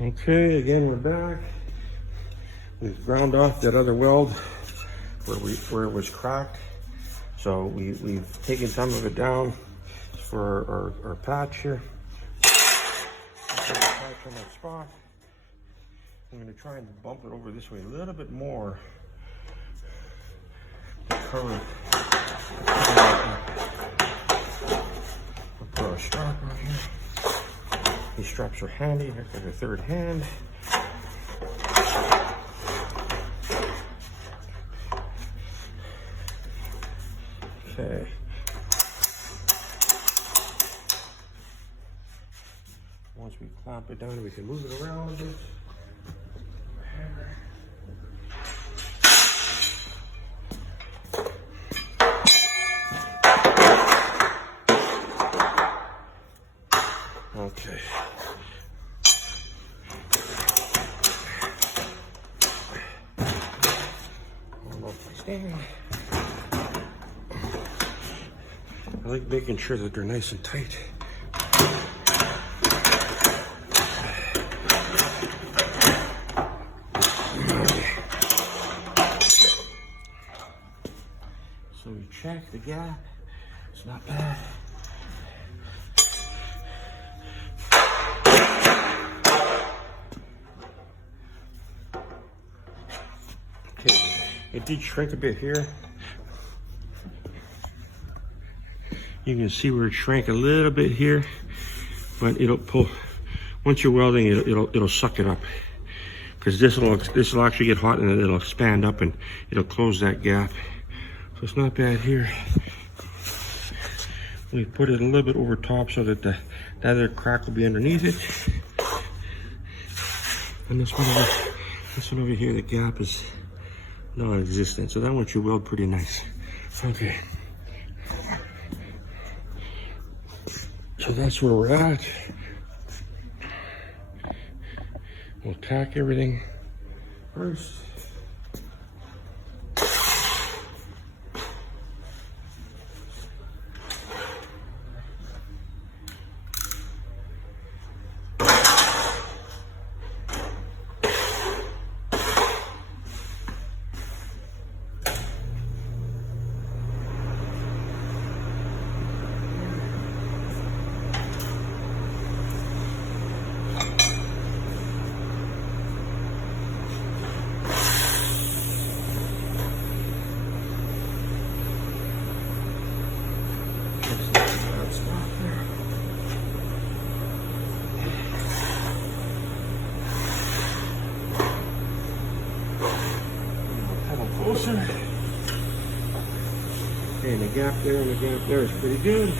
Okay, again we're back. We've ground off that other weld where it was cracked. So we've taken some of it down for our patch here. Patch on that spot. I'm going to try and bump it over this way a little bit more to cover it. We'll put our strap on here. These straps are handy. They're for the third hand. Okay. Once we clamp it down, we can move it around a bit. Okay. I like making sure that they're nice and tight. So we check the gap. It's not bad. Okay, it did shrink a bit here. You can see where it shrank a little bit here, but it'll pull. Once you're welding, it'll suck it up, because this will actually get hot and it'll expand up and it'll close that gap. So it's not bad here. We put it a little bit over top so that that other crack will be underneath it. And this one over here, the gap is non-existent, so that one should weld pretty nice. Okay. So that's where we're at. We'll tack everything first. Closer. Okay, and the gap there and the gap there is pretty good.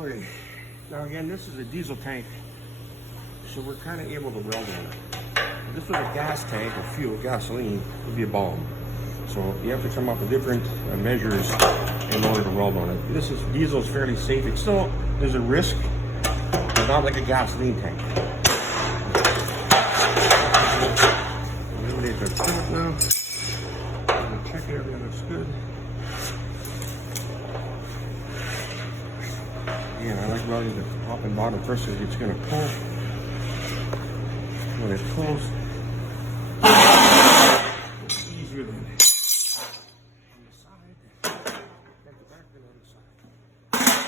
Okay, now again, this is a diesel tank, so we're kind of able to weld on it. If this was a gas tank or fuel, gasoline, it would be a bomb. So you have to come up with different measures in order to weld on it. This is diesel is fairly safe. It's still, there's a risk, but not like a gasoline tank. Eliminate the top now. Check everything looks good. Again, I like welding the top and bottom first because it's going to pull. When it pulls, it's easier than on the side. Front to back, then on the side.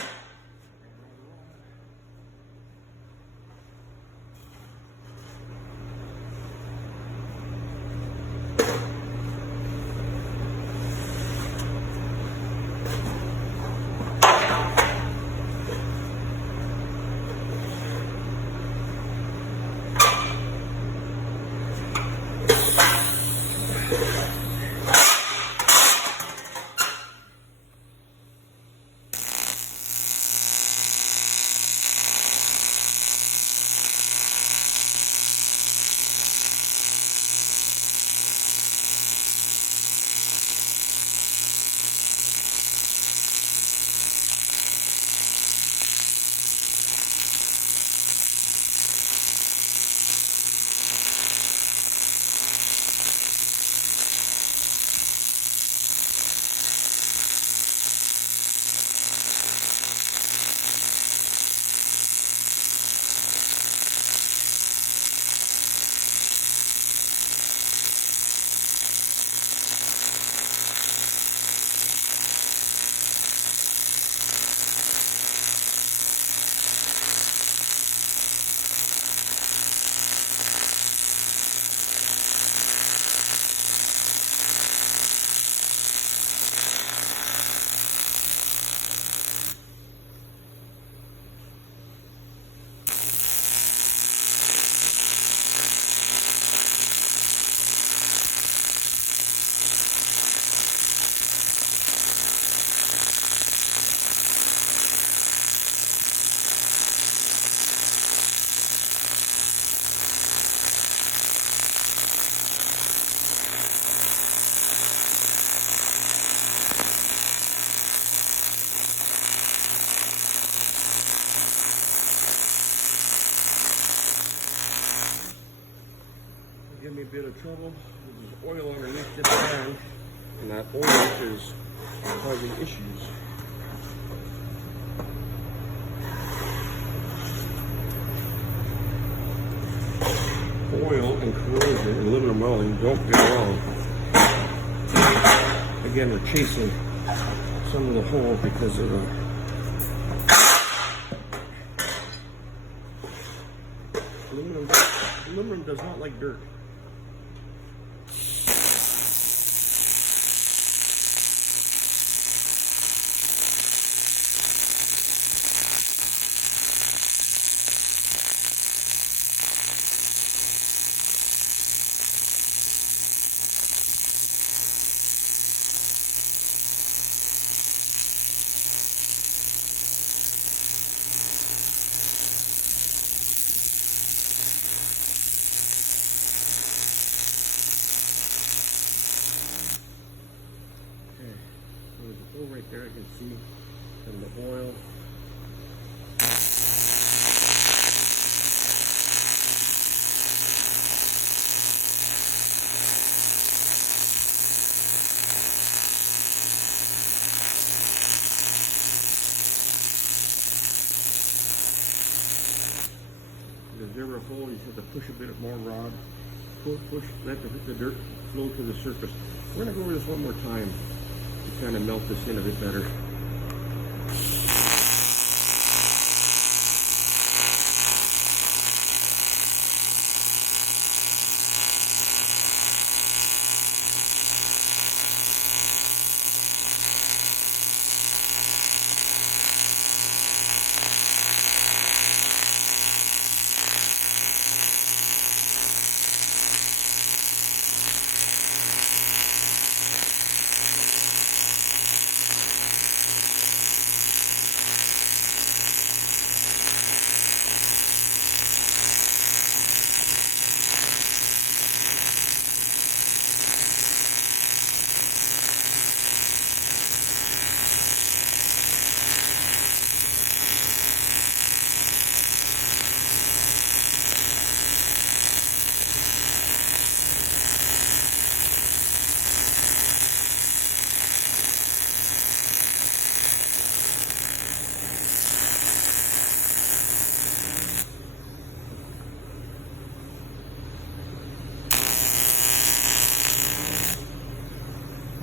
Give me a bit of trouble. There's oil underneath this pan, and that oil is causing issues. Oil and corrosion and aluminum welding don't get along. Again, we're chasing some of the hole because of the aluminum does not like dirt. Right there, I can see some of the oil. There's never a hole, you just have to push a bit more rod. Push, let the dirt flow to the surface. We're going to go over this one more time to kind of melt this in a bit better.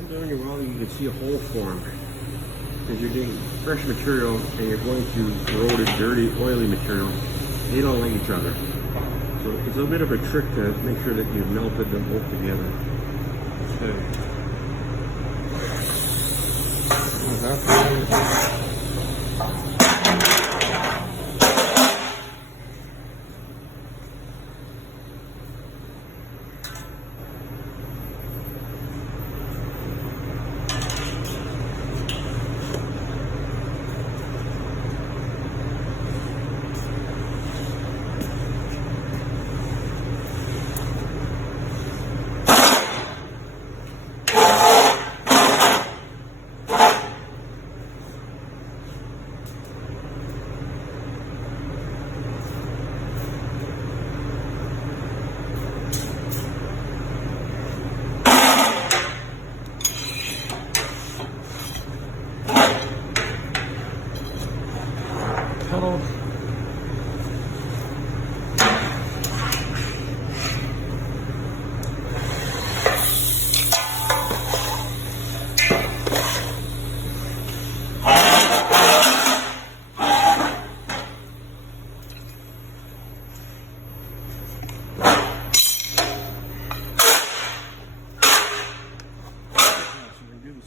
During your welding, you can see a hole form because you're doing fresh material and you're going to corroded, dirty, oily material. They don't like each other. So it's a bit of a trick to make sure that you've melted them both together.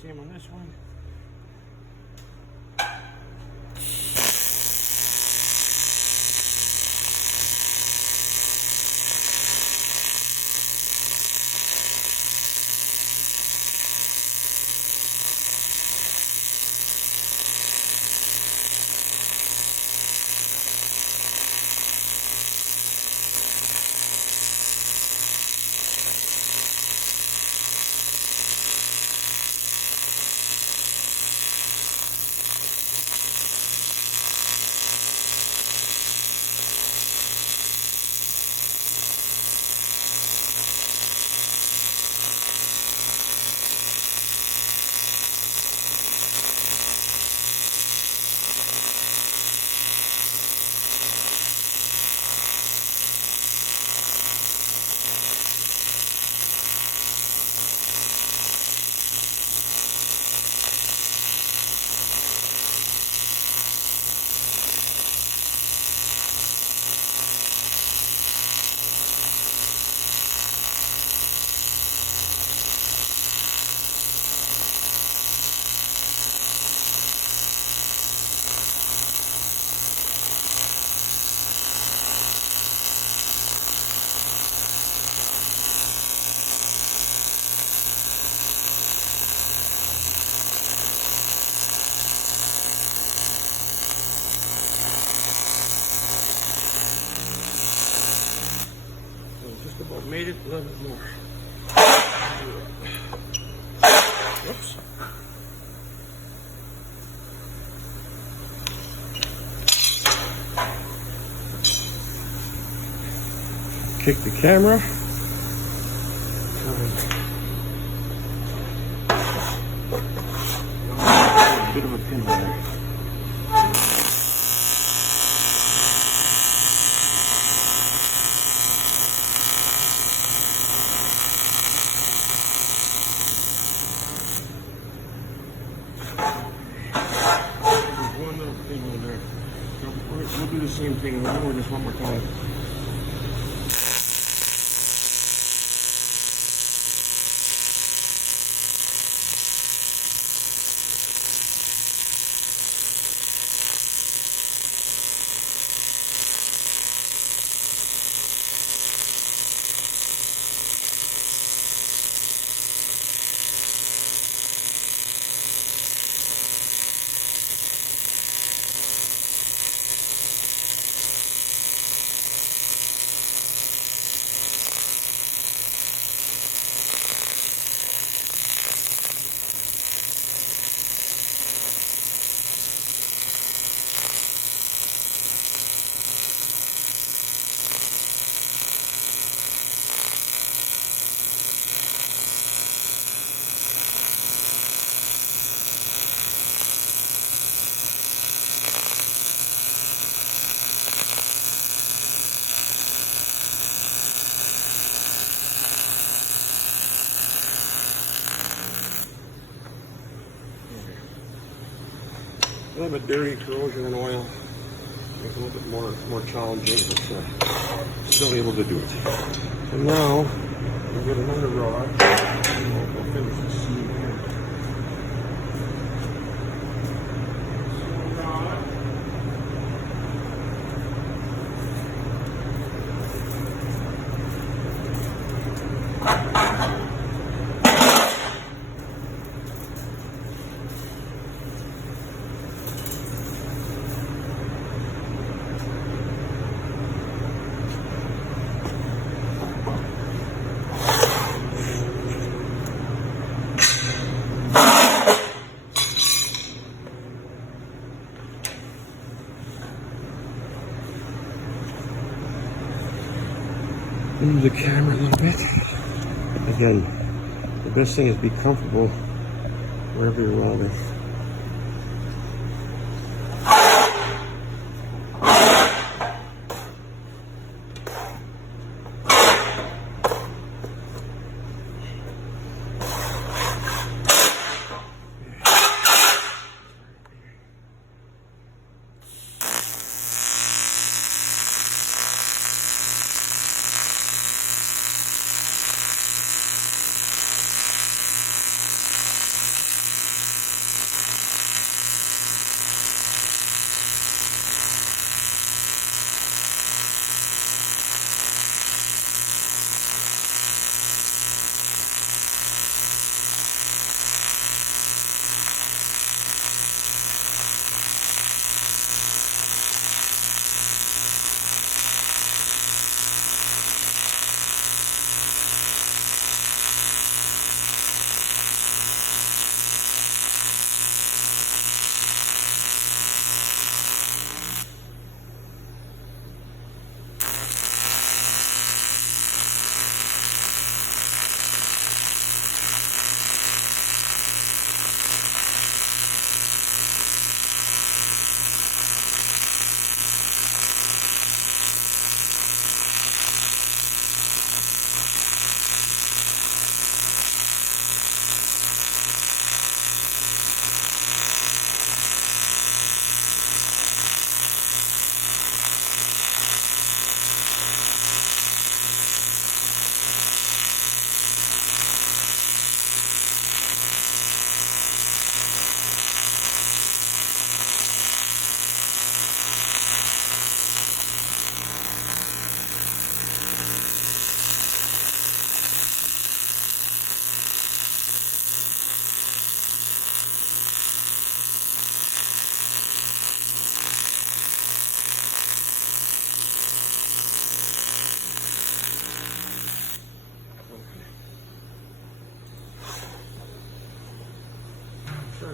Same on this one. Just about made it, a little bit more. Whoops. Kick the camera. A bit of a pinhole there. One little pinhole there. So we'll do the same thing. We'll do this one more time. A little bit dirty, corrosion and oil. Make it a little bit more challenging, but still able to do it. And now we'll get another rod and we'll finish the seam here. Move the camera a little bit. Again, the best thing is be comfortable wherever you're welding.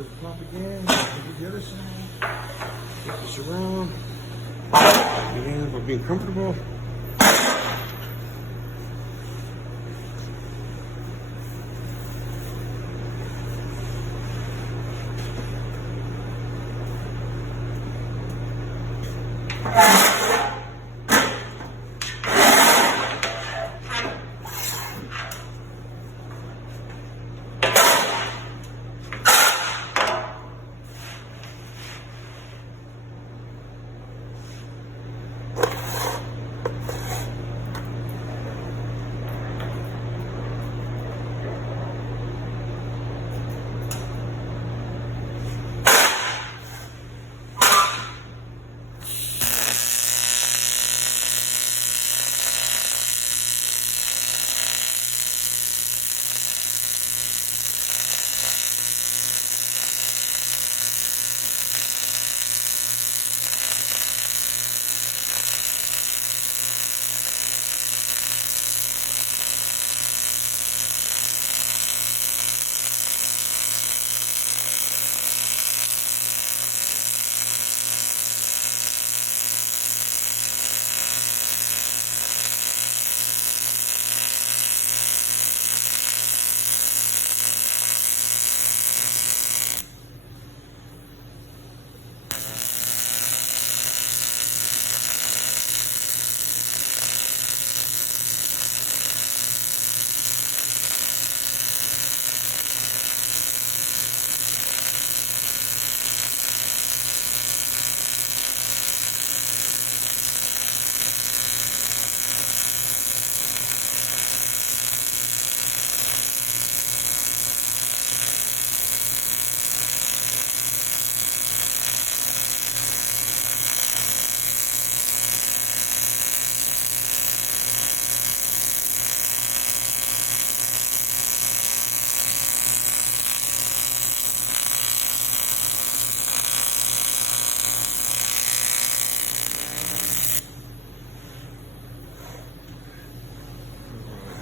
the top again. Do the other side. Flip this around. Again, but being comfortable.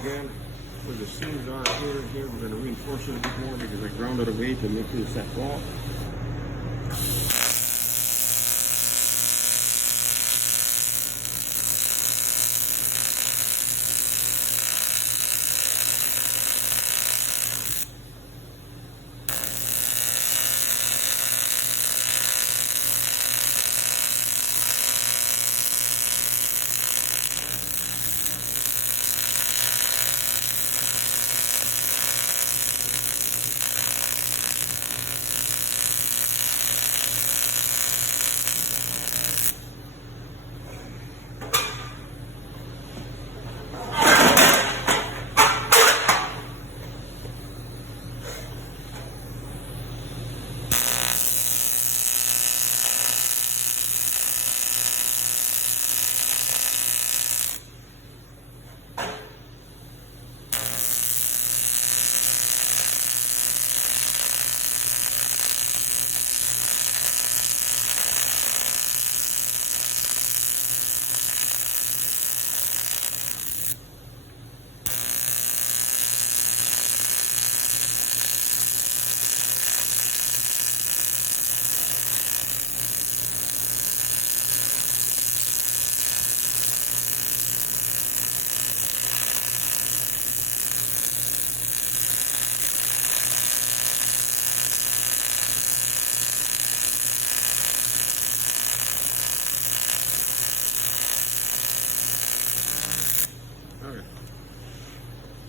Again, where the seams are here, we're going to reinforce it a bit more because I ground it away to make this that wall.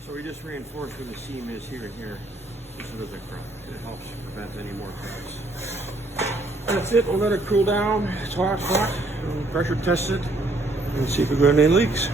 So we just reinforce where the seam is here and here, just so it doesn't crack. It helps prevent any more cracks. That's it. We'll let it cool down. It's hot. We'll pressure test it and see if we've got any leaks.